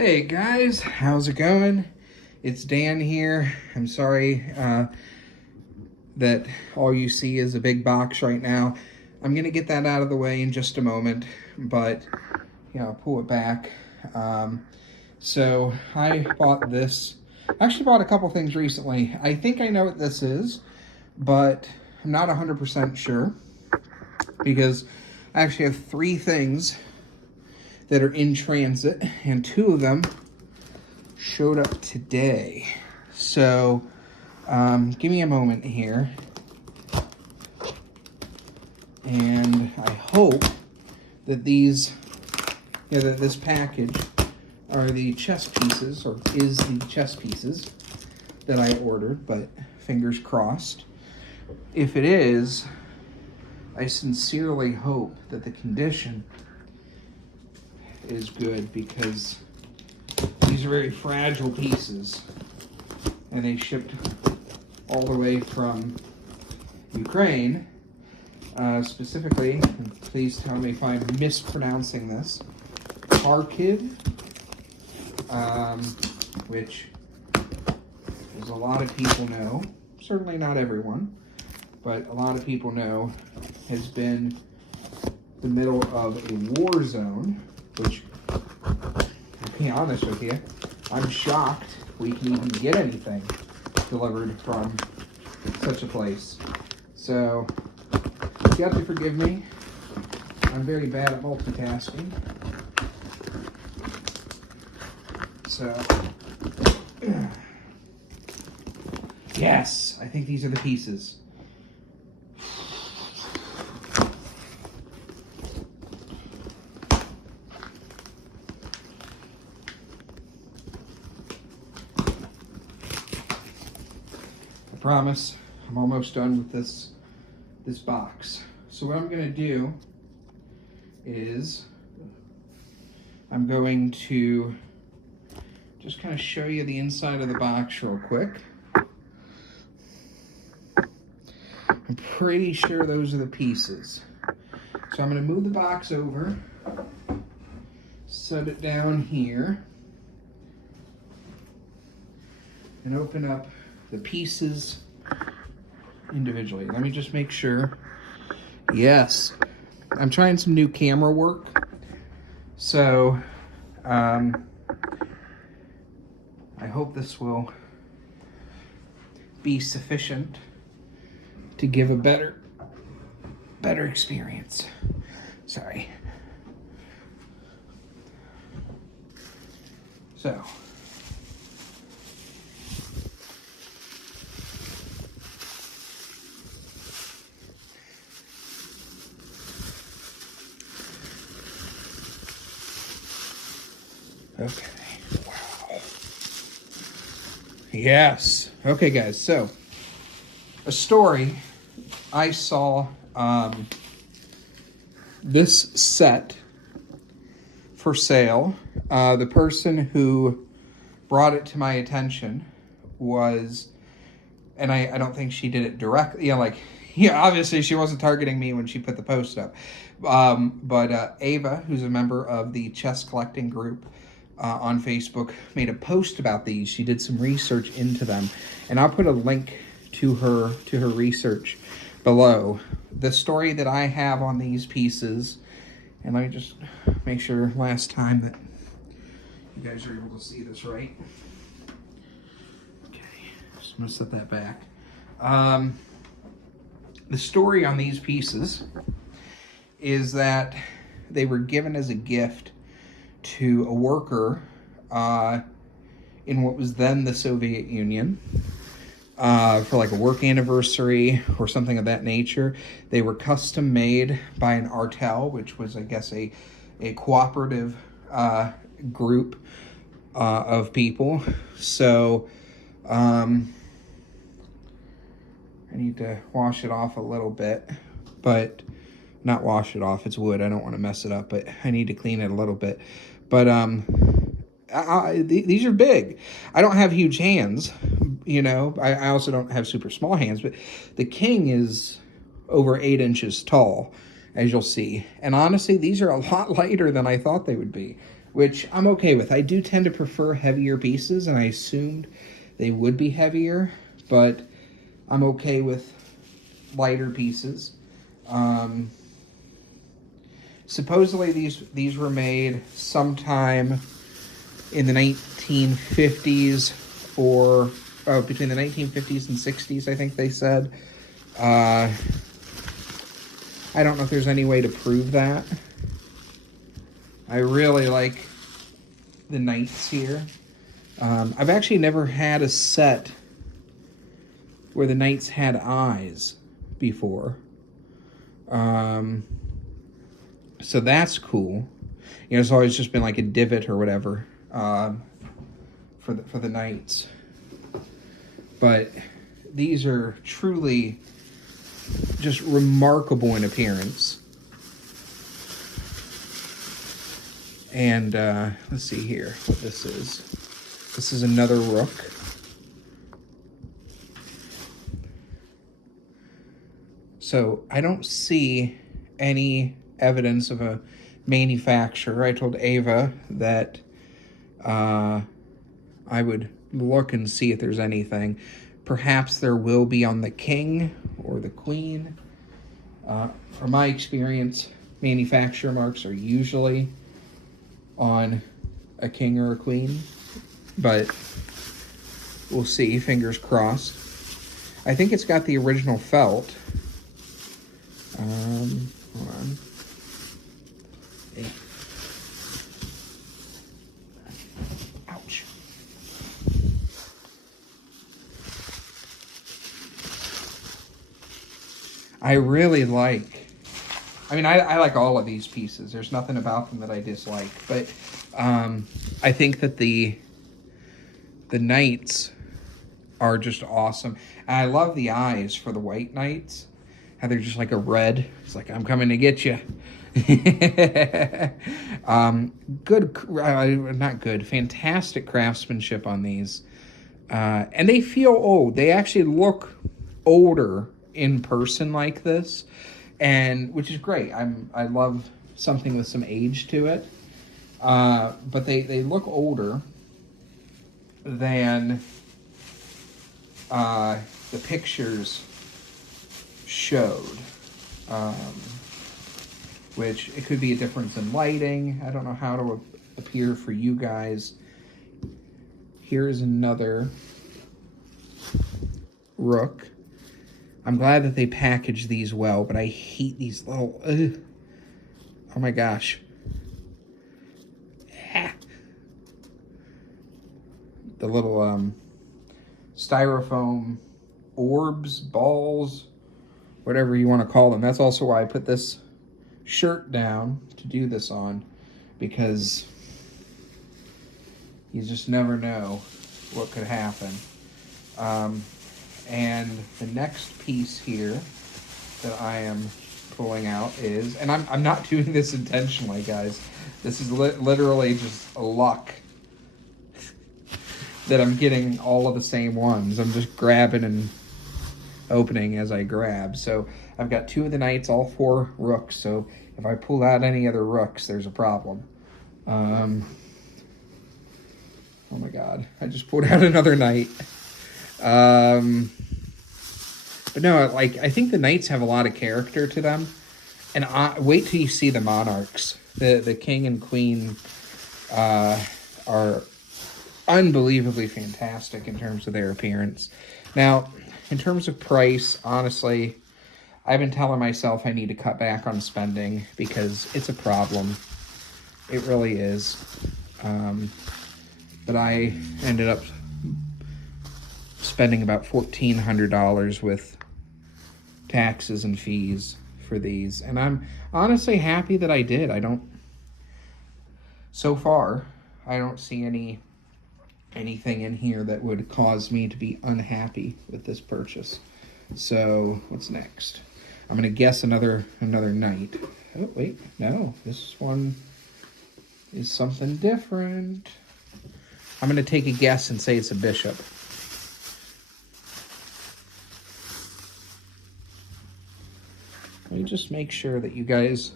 Hey guys, how's it going? It's Dan here. I'm sorry that all you see is a big box right now. I'm gonna get that out of the way in just a moment, but I'll pull it back. So I bought this. I actually bought a couple things recently. I think I know what this is, but I'm not 100% sure because I actually have 3 things that are in transit, and 2 of them showed up today. So give me a moment here, and I hope that these, that this package are the chess pieces, or is the chess pieces that I ordered, but fingers crossed. If it is, I sincerely hope that the condition is good, because these are very fragile pieces and they shipped all the way from Ukraine, specifically, and please tell me if I'm mispronouncing this, Kharkiv, which, as a lot of people know, certainly not everyone, but a lot of people know, has been the middle of a war zone, which, to be honest with you, I'm shocked we can even get anything delivered from such a place. So, you have to forgive me. I'm very bad at multitasking. So, yes, I think these are the pieces. I promise I'm almost done with this box. So what I'm going to do is I'm going to just kind of show you the inside of the box real quick. I'm pretty sure those are the pieces. So I'm going to move the box over, set it down here, and open up the pieces individually. Let me just make sure. Yes, I'm trying some new camera work, so I hope this will be sufficient to give a better experience. Sorry. So, okay. Wow. Yes. Okay, guys. So, a story. I saw this set for sale. The person who brought it to my attention was, and I don't think she did it directly. Obviously she wasn't targeting me when she put the post up. But Ava, who's a member of the chess collecting group on Facebook, made a post about these. She did some research into them, and I'll put a link to her research below. The story that I have on these pieces, and let me just make sure last time that you guys are able to see this right. Okay, just gonna set that back. The story on these pieces is that they were given as a gift to a worker in what was then the Soviet Union for like a work anniversary or something of that nature. They were custom made by an Artel, which was, I guess, a cooperative group of people. So I need to wash it off a little bit, but not wash it off, it's wood, I don't want to mess it up, but I need to clean it a little bit. But these are big. I don't have huge hands, I also don't have super small hands, but the king is over 8 inches tall, as you'll see. And honestly, these are a lot lighter than I thought they would be. which I'm okay with. I do tend to prefer heavier pieces, and I assumed they would be heavier, but I'm okay with lighter pieces. Supposedly these were made sometime in the 1950s or between the 1950s and 60s, I think they said. I don't know if there's any way to prove that. I really like the knights here. I've actually never had a set where the knights had eyes before. So that's cool. You know, it's always just been like a divot or whatever for the knights. But these are truly just remarkable in appearance. And let's see here what this is. This is another rook. So I don't see any evidence of a manufacturer. I told Ava that I would look and see if there's anything. Perhaps there will be on the king or the queen. From my experience, manufacturer marks are usually on a king or a queen, but we'll see, fingers crossed. I think it's got the original felt. Hold on. Ouch. I really like, I like all of these pieces. There's nothing about them that I dislike, but I think that the knights are just awesome. And I love the eyes for the white knights. How they're just like a red. It's like, I'm coming to get you. Fantastic craftsmanship on these. And they feel old. They actually look older in person like this, and which is great. I love something with some age to it. But they look older than the pictures showed, which it could be a difference in lighting. I don't know how to appear for you guys. Here's another rook. I'm glad that they package these well, but I hate these little, oh my gosh. The little styrofoam orbs, balls, whatever you want to call them. That's also why I put this shirt down to do this on, because you just never know what could happen. And the next piece here that I am pulling out is, and I'm not doing this intentionally, guys. This is literally just a luck that I'm getting all of the same ones. I'm just grabbing and opening as I grab. So I've got 2 of the knights, all 4 rooks. So if I pull out any other rooks, there's a problem. Oh my God, I just pulled out another knight. But no, like, I think the knights have a lot of character to them. And wait till you see the monarchs. The king and queen are unbelievably fantastic in terms of their appearance. Now, in terms of price, honestly, I've been telling myself I need to cut back on spending because it's a problem. It really is. But I ended up spending about $1,400 with taxes and fees for these. And I'm honestly happy that I did. So far, I don't see anything in here that would cause me to be unhappy with this purchase. So what's next? I'm gonna guess another knight. Oh wait, no, this one is something different. I'm gonna take a guess and say it's a bishop. Let me just make sure that you guys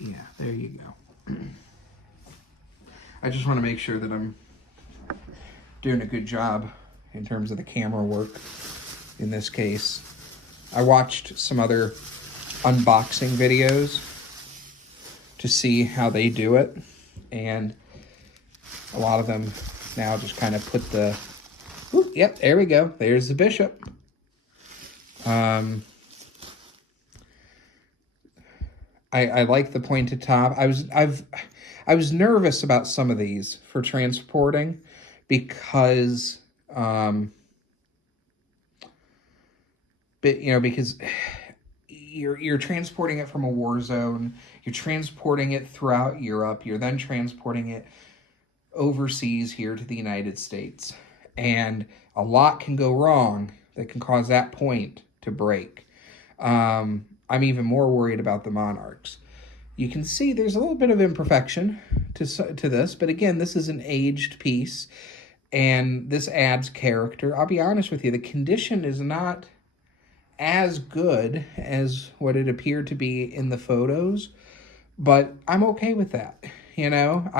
Yeah, there you go. I just want to make sure that I'm doing a good job in terms of the camera work in this case. I watched some other unboxing videos to see how they do it, and a lot of them now just kind of put the, ooh, yep, there we go. There's the bishop. I like the pointed top. I was nervous about some of these for transporting because because you're transporting it from a war zone, you're transporting it throughout Europe, you're then transporting it overseas here to the United States, and a lot can go wrong that can cause that point to break. I'm even more worried about the Monarchs. You can see there's a little bit of imperfection to this, but again, this is an aged piece, and this adds character. I'll be honest with you, the condition is not as good as what it appeared to be in the photos, but I'm okay with that. You know,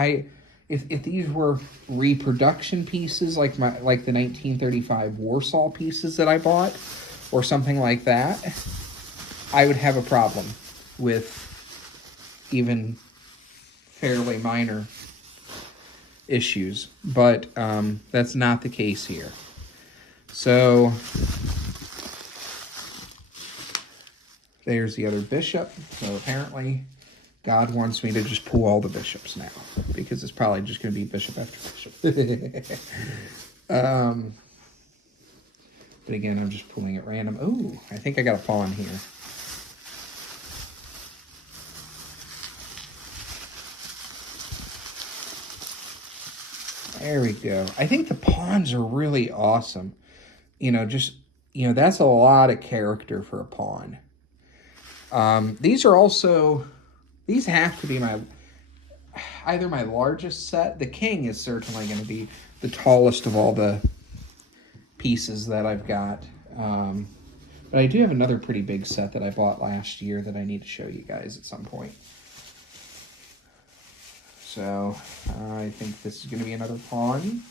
if these were reproduction pieces like the 1935 Warsaw pieces that I bought, or something like that, I would have a problem with even fairly minor issues, but that's not the case here. So there's the other bishop. So apparently God wants me to just pull all the bishops now, because it's probably just going to be bishop after bishop. But again, I'm just pulling at random. Oh, I think I got a pawn here. There we go. I think the pawns are really awesome. That's a lot of character for a pawn. These have to be either my largest set. The king is certainly going to be the tallest of all the pieces that I've got. But I do have another pretty big set that I bought last year that I need to show you guys at some point. So I think this is going to be another pawn.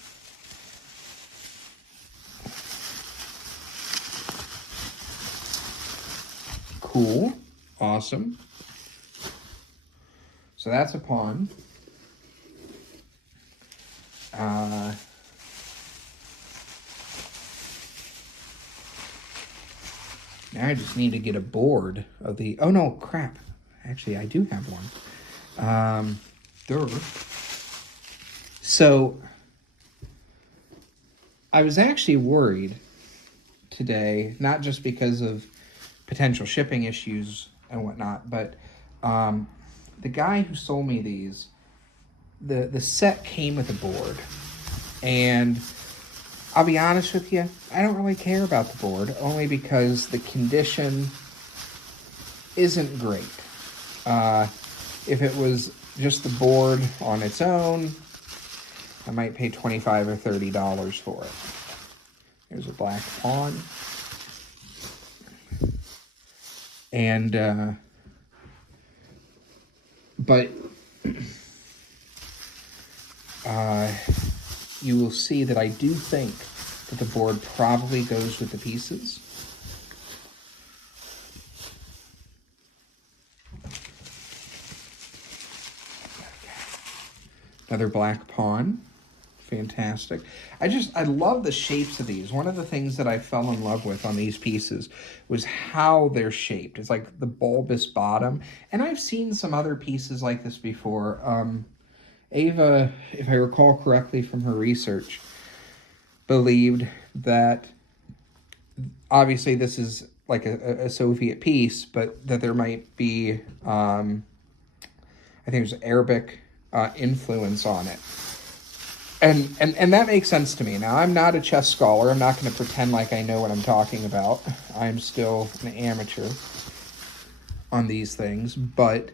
Cool. Awesome. So that's a pawn. Now I just need to get a board of the... Oh, no, crap. Actually, I do have one. So I was actually worried today, not just because of potential shipping issues and whatnot, but the guy who sold me these, the set came with a board, and I'll be honest with you, I don't really care about the board, only because the condition isn't great. If it was just the board on its own, I might pay $25 or $30 for it. There's a black pawn. And, but you will see that I do think that the board probably goes with the pieces. Another black pawn. Fantastic. I love the shapes of these. One of the things that I fell in love with on these pieces was how they're shaped. It's like the bulbous bottom. And I've seen some other pieces like this before. Ava, if I recall correctly from her research, believed that obviously this is like a Soviet piece, but that there might be, I think there's Arabic influence on it. And that makes sense to me. Now, I'm not a chess scholar. I'm not going to pretend like I know what I'm talking about. I'm still an amateur on these things. But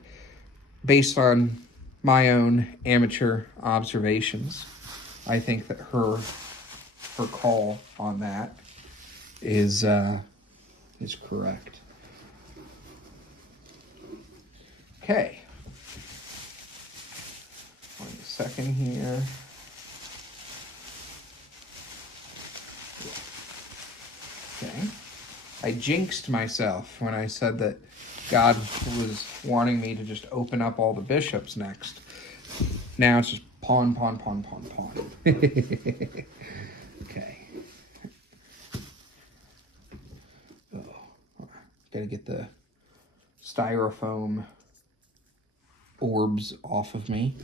based on my own amateur observations, I think that her call on that is correct. Okay. in here. Okay. I jinxed myself when I said that God was wanting me to just open up all the bishops next. Now it's just pawn, pawn, pawn, pawn, pawn. Okay. Oh, gotta get the styrofoam orbs off of me.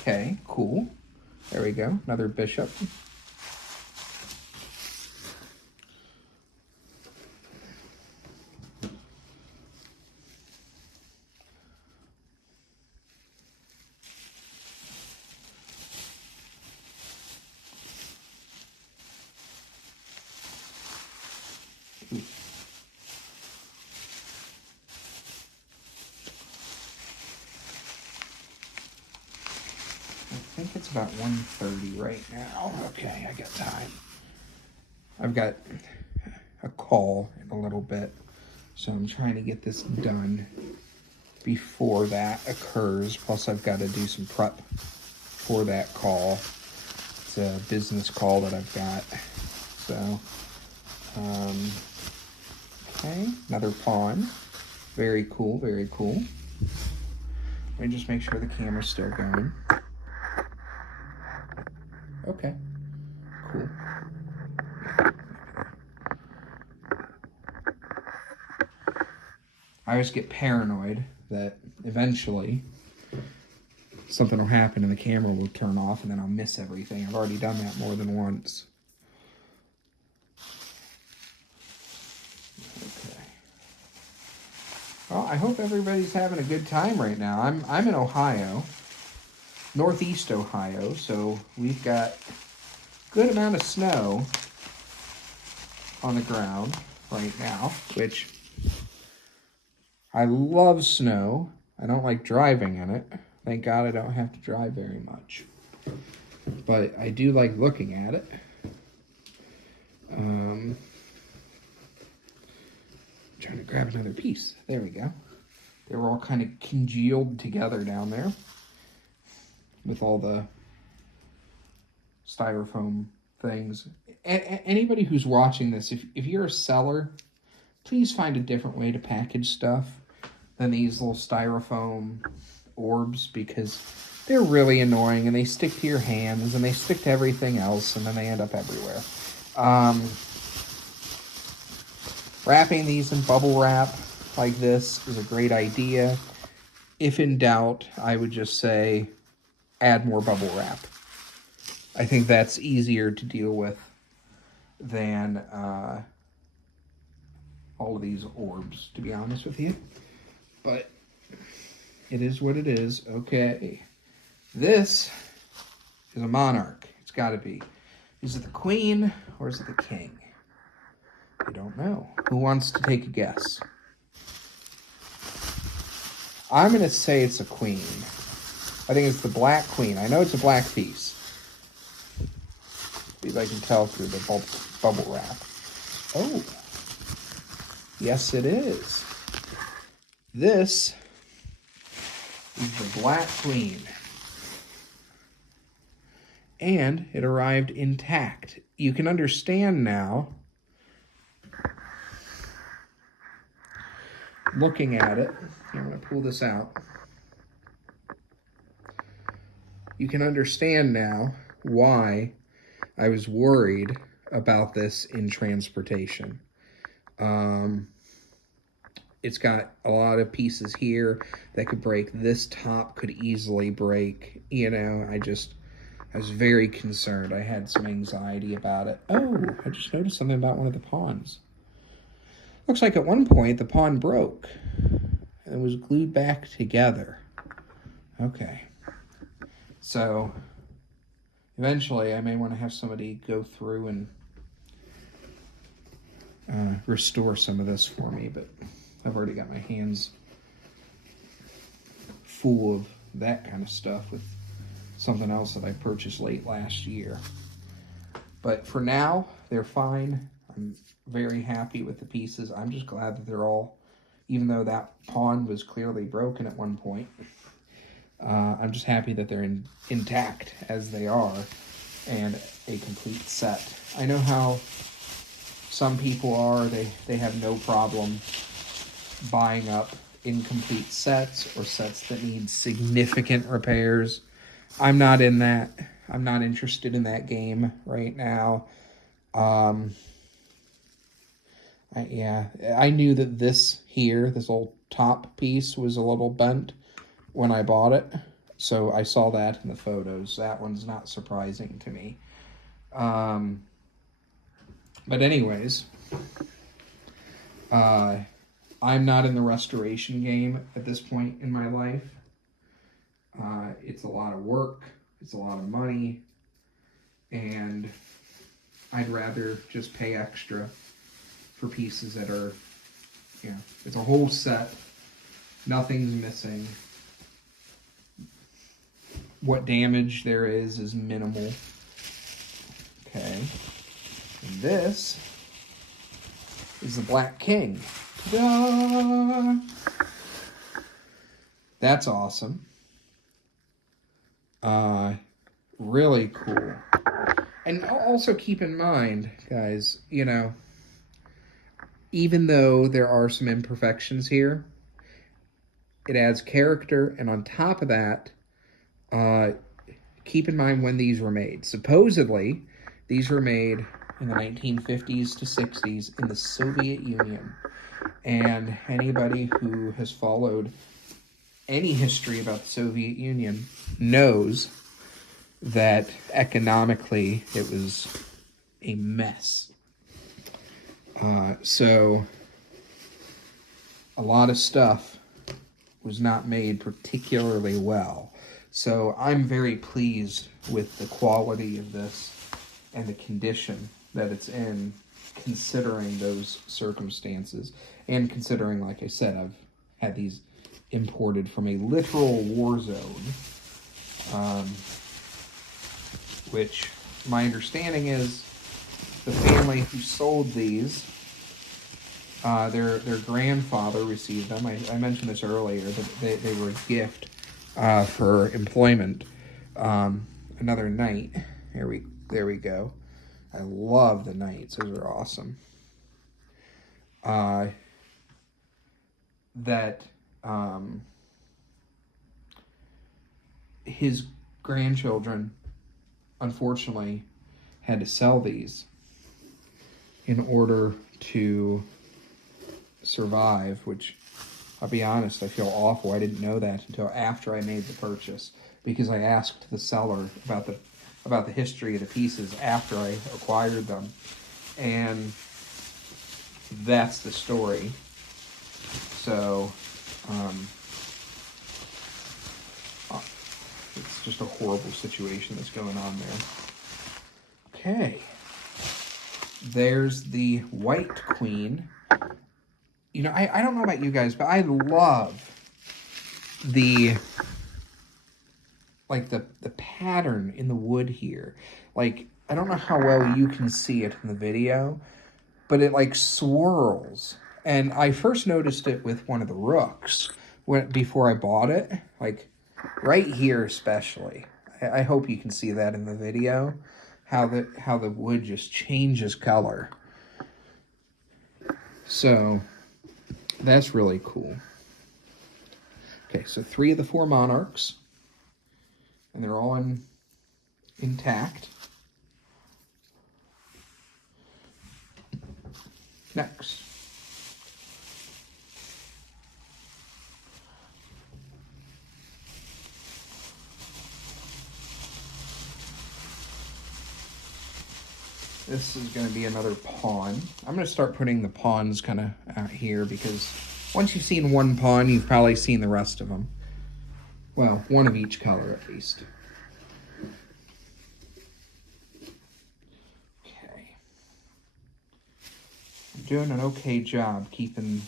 Okay, cool. There we go. Another bishop. I think it's about 1:30 right now. Okay, I got time. I've got a call in a little bit, so I'm trying to get this done before that occurs. Plus, I've got to do some prep for that call. It's a business call that I've got. So, okay, another pawn. Very cool, very cool. Let me just make sure the camera's still going. Okay, cool. I always get paranoid that eventually something will happen and the camera will turn off and then I'll miss everything. I've already done that more than once. Okay. Well, I hope everybody's having a good time right now. I'm in Ohio, northeast Ohio, so we've got a good amount of snow on the ground right now, which I love snow. I don't like driving in it. Thank God I don't have to drive very much. But I do like looking at it. Trying to grab another piece. There we go. They were all kind of congealed together down there with all the styrofoam things. Anybody who's watching this, if you're a seller, please find a different way to package stuff than these little styrofoam orbs, because they're really annoying and they stick to your hands and they stick to everything else and then they end up everywhere. Wrapping these in bubble wrap like this is a great idea. If in doubt, I would just say add more bubble wrap. I think that's easier to deal with than all of these orbs, to be honest with you. But it is what it is. Okay. This is a monarch. It's got to be. Is it the queen or is it the king? I don't know. Who wants to take a guess? I'm going to say it's a queen. I think it's the black queen. I know it's a black piece. See if I can tell through the bubble wrap. Oh. Yes, it is. This is the Black Queen. And it arrived intact. You can understand now, looking at it, I'm going to pull this out. You can understand now why I was worried about this in transportation. It's got a lot of pieces here that could break. This top could easily break. You know, I was very concerned. I had some anxiety about it. Oh, I just noticed something about one of the pawns. Looks like at one point the pawn broke and was glued back together. Okay. So eventually I may want to have somebody go through and restore some of this for me, but I've already got my hands full of that kind of stuff with something else that I purchased late last year. But for now, they're fine. I'm very happy with the pieces. I'm just glad that they're all, even though that pawn was clearly broken at one point, I'm just happy that they're intact as they are and a complete set. I know how some people are. They have no problem buying up incomplete sets or sets that need significant repairs. I'm not in that. I'm not interested in that game right now. I knew that this little top piece was a little bent when I bought it. So I saw that in the photos. That one's not surprising to me. But anyways, I'm not in the restoration game at this point in my life. It's a lot of work. It's a lot of money. And I'd rather just pay extra for pieces that are, it's a whole set. Nothing's missing. What damage there is minimal. Okay. And this is the Black King. Ta-da! That's awesome. Really cool. And also keep in mind, guys, even though there are some imperfections here, it adds character, and on top of that, keep in mind when these were made. Supposedly, these were made in the 1950s to 60s in the Soviet Union. And anybody who has followed any history about the Soviet Union knows that economically it was a mess. So a lot of stuff was not made particularly well. So I'm very pleased with the quality of this and the condition that it's in, considering those circumstances, and considering, like I said, I've had these imported from a literal war zone, which my understanding is the family who sold these, their grandfather received them. I mentioned this earlier, that they were a gift for employment. Another knight. There we go. I love the knights. Those are awesome. His grandchildren, unfortunately, had to sell these in order to survive, which, I'll be honest, I feel awful. I didn't know that until after I made the purchase, because I asked the seller about the history of the pieces after I acquired them, and that's the story. So it's just a horrible situation that's going on there. Okay, there's the White Queen. I don't know about you guys, but I love the pattern in the wood here. Like, I don't know how well you can see it in the video, but it like swirls. And I first noticed it with one of the rooks before I bought it, like right here especially. I hope you can see that in the video, how the wood just changes color. So that's really cool. Okay, so 3 of the 4 monarchs, and they're all intact. Next. This is going to be another pawn. I'm going to start putting the pawns kind of out here, because once you've seen one pawn, you've probably seen the rest of them. Well, one of each color at least. Okay. I'm doing an okay job keeping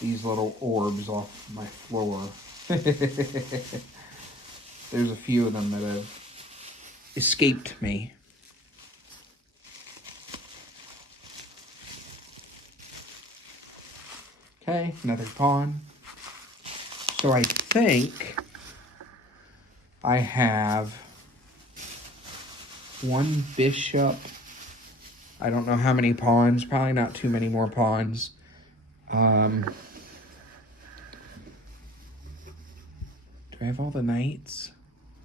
these little orbs off my floor. There's a few of them that have escaped me. Okay, another pawn. So I think I have one bishop. I don't know how many pawns. Probably not too many more pawns. Do I have all the knights?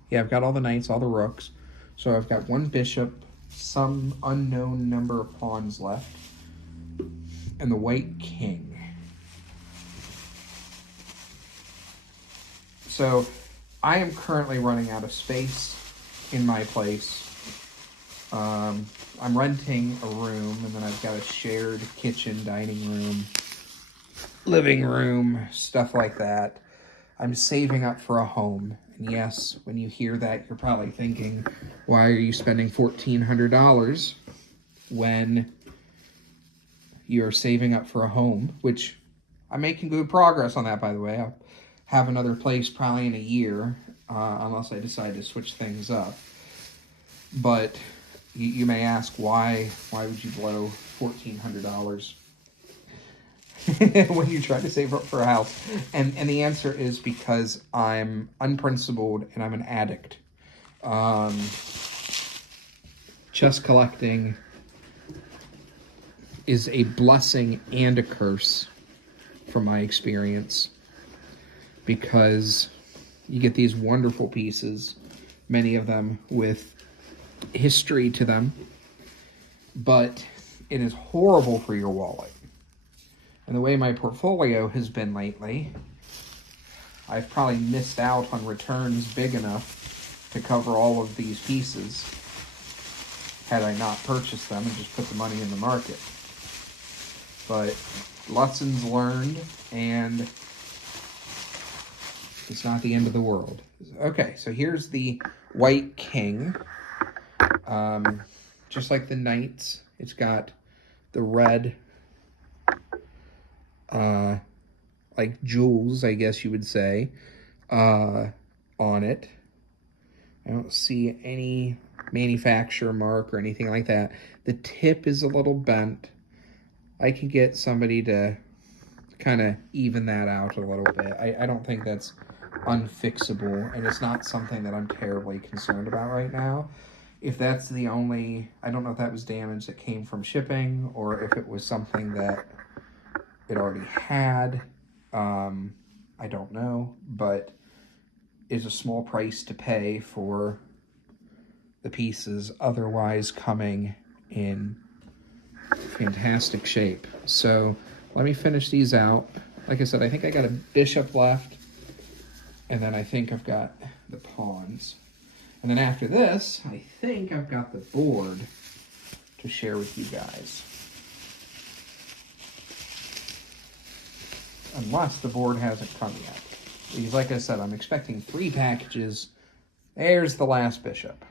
Yeah, I've got all the knights, all the rooks. So I've got one bishop, some unknown number of pawns left, and the white king. So I am currently running out of space in my place. I'm renting a room, and then I've got a shared kitchen, dining room, living room, stuff like that. I'm saving up for a home. And yes, when you hear that, you're probably thinking, why are you spending $1,400 when you're saving up for a home? Which I'm making good progress on that, by the way. I'll have another place probably in a year, unless I decide to switch things up. But you may ask, why would you blow $1,400 when you try to save up for a house? And the answer is because I'm unprincipled and I'm an addict. Chess collecting is a blessing and a curse from my experience, because you get these wonderful pieces, many of them with history to them, but it is horrible for your wallet. And the way my portfolio has been lately, I've probably missed out on returns big enough to cover all of these pieces had I not purchased them and just put the money in the market. But lessons learned, and it's not the end of the world. Okay, so here's the white king. Just like the knights, it's got the red, like jewels, I guess you would say, on it. I don't see any manufacturer mark or anything like that. The tip is a little bent. I can get somebody to kind of even that out a little bit. I don't think that's unfixable, and it's not something that I'm terribly concerned about right now. If that's the only, I don't know if that was damage that came from shipping or if it was something that it already had. I don't know, but it's a small price to pay for the pieces otherwise coming in fantastic shape. So let me finish these out. Like I said, I think I got a bishop left, and then I think I've got the pawns. And then after this, I think I've got the board to share with you guys. Unless the board hasn't come yet. Because like I said, I'm expecting 3 packages. There's the last bishop.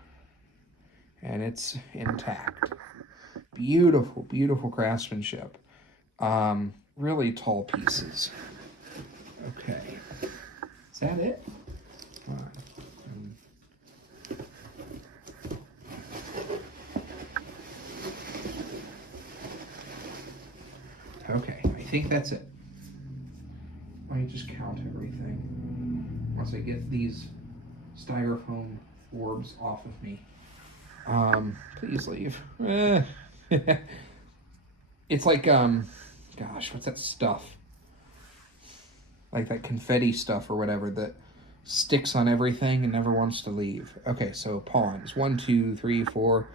And it's intact. Beautiful, beautiful craftsmanship. Really tall pieces. Okay. Is that it? Come on. Okay, I think that's it. Let me just count everything. Once I get these styrofoam orbs off of me. Please leave. It's like, gosh, what's that stuff? Like that confetti stuff or whatever that sticks on everything and never wants to leave. Okay, so pawns. 1, 2, 3, 4,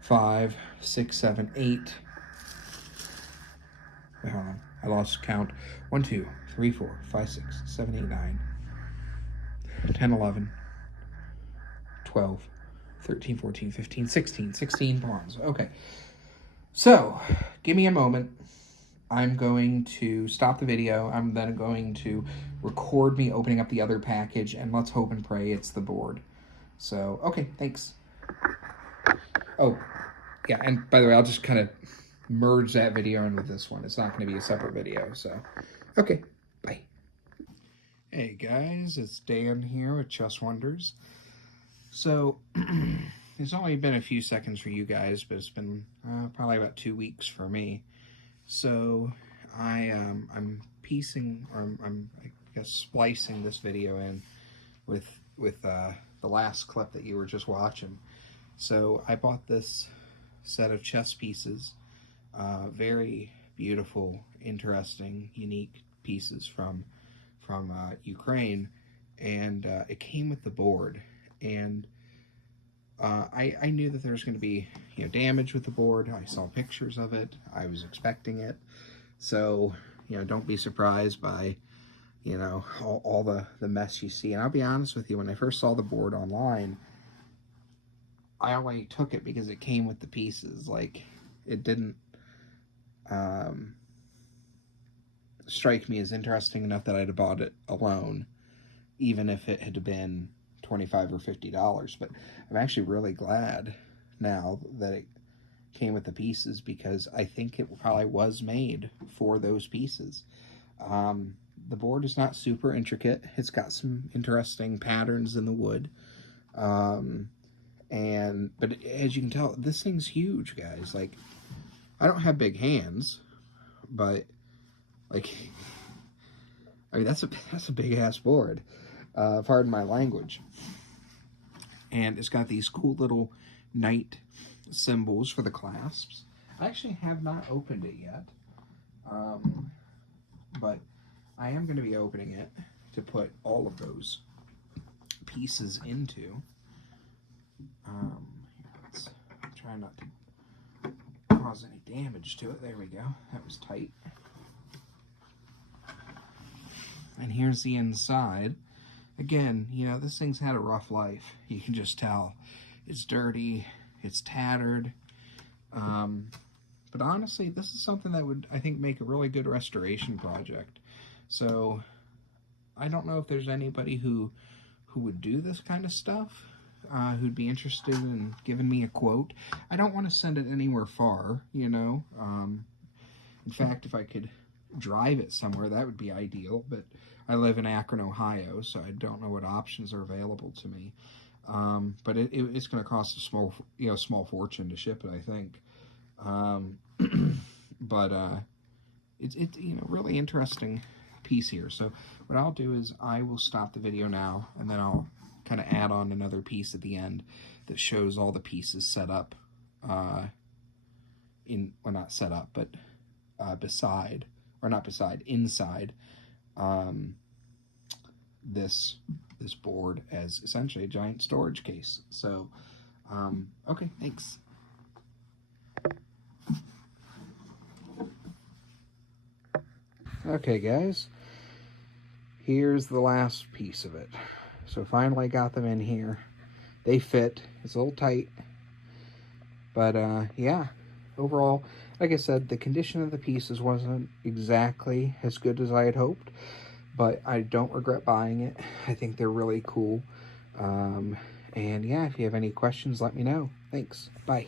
5, 6, 7, 8. Wait, hold on. I lost count. 1, 2, 3, 4, 5, 6, 7, 8, 9, 10, 11, 12, 13, 14, 15, 16. 16 pawns. Okay. So, give me a moment. I'm going to stop the video. I'm then going to record me opening up the other package, and let's hope and pray it's the board. So, okay, thanks. Oh, yeah, and by the way, I'll just kind of merge that video in with this one. It's not going to be a separate video, so. Okay, bye. Hey guys, it's Dan here with Chess Wonders. So, it's only been a few seconds for you guys, but it's been probably about 2 weeks for me. So, I'm piecing, or I guess splicing this video in with the last clip that you were just watching. So, I bought this set of chess pieces, very beautiful, interesting, unique pieces from Ukraine, and it came with the board. And I knew that there was going to be damage with the board. I saw pictures of it. I was expecting it. So don't be surprised by all the mess you see. And I'll be honest with you, when I first saw the board online, I only took it because it came with the pieces. Like, it didn't strike me as interesting enough that I'd have bought it alone, even if it had been $25 or $50. But I'm actually really glad now that it came with the pieces, because I think it probably was made for those pieces. The board is not super intricate. It's got some interesting patterns in the wood. But as you can tell, this thing's huge, guys. Like, I don't have big hands, but like, I mean, that's a big ass board. Pardon my language. And it's got these cool little knight symbols for the clasps. I actually have not opened it yet, but I am going to be opening it to put all of those pieces into. Let's try not to cause any damage to it. There we go. That was tight. And here's the inside. Again, this thing's had a rough life. You can just tell. It's dirty. It's tattered. But honestly, this is something that would, I think, make a really good restoration project. So I don't know if there's anybody who would do this kind of stuff, who'd be interested in giving me a quote. I don't want to send it anywhere far, In fact, if I could drive it somewhere, that would be ideal. But I live in Akron, Ohio, so I don't know what options are available to me. But it's going to cost a small fortune to ship it, I think. But it's really interesting piece here. So what I'll do is I will stop the video now, and then I'll kind of add on another piece at the end that shows all the pieces set up not set up, but inside this board as essentially a giant storage case. So okay, thanks. Okay, guys, here's the last piece of it. So finally got them in here. They fit. It's a little tight, but yeah, overall, like I said, the condition of the pieces wasn't exactly as good as I had hoped, but I don't regret buying it. I think they're really cool. And yeah, if you have any questions, let me know. Thanks. Bye.